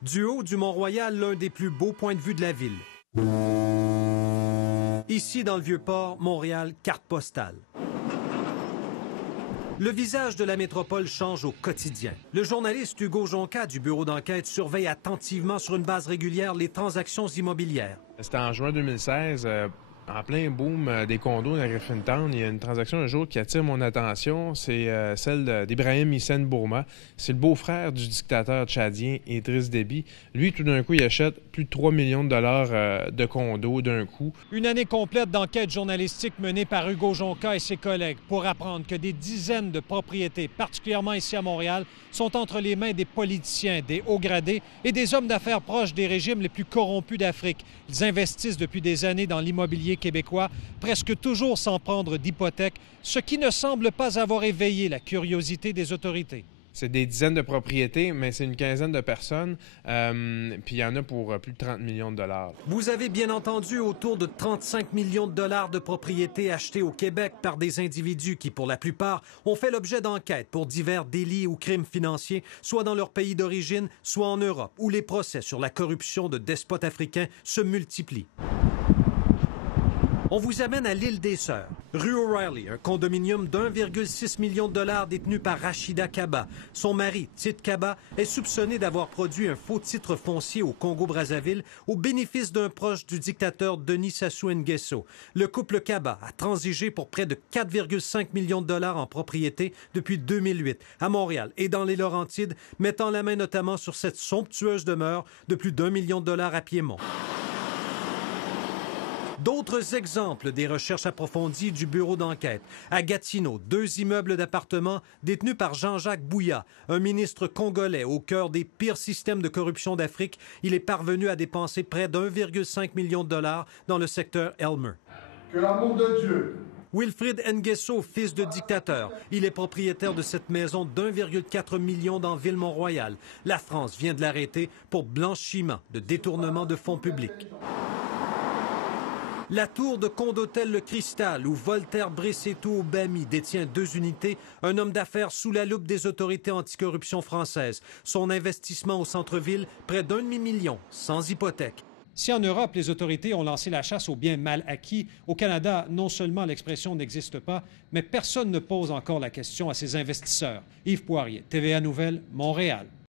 Du haut du Mont-Royal, l'un des plus beaux points de vue de la ville. Ici, dans le Vieux-Port, Montréal, carte postale. Le visage de la métropole change au quotidien. Le journaliste Hugo Jonca du bureau d'enquête surveille attentivement sur une base régulière les transactions immobilières. C'était en juin 2016, en plein boom des condos dans Griffintown. Il y a une transaction un jour qui attire mon attention, c'est celle d'Ibrahim Hissène Bourma. C'est le beau-frère du dictateur tchadien Idriss Déby. Lui, tout d'un coup, il achète plus de 3 millions de dollars de condos d'un coup. Une année complète d'enquête journalistique menée par Hugo Jonca et ses collègues pour apprendre que des dizaines de propriétés, particulièrement ici à Montréal, sont entre les mains des politiciens, des hauts gradés et des hommes d'affaires proches des régimes les plus corrompus d'Afrique. Ils investissent depuis des années dans l'immobilier québécois, presque toujours sans prendre d'hypothèque, ce qui ne semble pas avoir éveillé la curiosité des autorités. C'est des dizaines de propriétés, mais c'est une quinzaine de personnes, puis il y en a pour plus de 30 millions de dollars. Vous avez bien entendu autour de 35 millions de dollars de propriétés achetées au Québec par des individus qui, pour la plupart, ont fait l'objet d'enquêtes pour divers délits ou crimes financiers, soit dans leur pays d'origine, soit en Europe, où les procès sur la corruption de despotes africains se multiplient. On vous amène à l'île des Sœurs, rue O'Reilly, un condominium d'1,6 million de dollars détenu par Rachida Kaba. Son mari, Tite Kaba, est soupçonné d'avoir produit un faux titre foncier au Congo-Brazzaville au bénéfice d'un proche du dictateur Denis Sassou Nguesso. Le couple Kaba a transigé pour près de 4,5 millions de dollars en propriété depuis 2008 à Montréal et dans les Laurentides, mettant la main notamment sur cette somptueuse demeure de plus d'1 million de dollars à Piémont. D'autres exemples des recherches approfondies du bureau d'enquête. À Gatineau, 2 immeubles d'appartements détenus par Jean-Jacques Bouya, un ministre congolais au cœur des pires systèmes de corruption d'Afrique. Il est parvenu à dépenser près d'1,5 million de dollars dans le secteur Elmer. Que l'amour de Dieu. Wilfrid Nguesso, fils de dictateur. Il est propriétaire de cette maison d'1,4 million dans Ville-Mont-Royal. La France vient de l'arrêter pour blanchiment de détournement de fonds publics. La tour de Condotel Le Cristal, où Voltaire Bressetto Obami détient 2 unités, un homme d'affaires sous la loupe des autorités anticorruption françaises. Son investissement au centre-ville, près d'1 demi-million, sans hypothèque. Si en Europe, les autorités ont lancé la chasse aux biens mal acquis, au Canada, non seulement l'expression n'existe pas, mais personne ne pose encore la question à ces investisseurs. Yves Poirier, TVA Nouvelles, Montréal.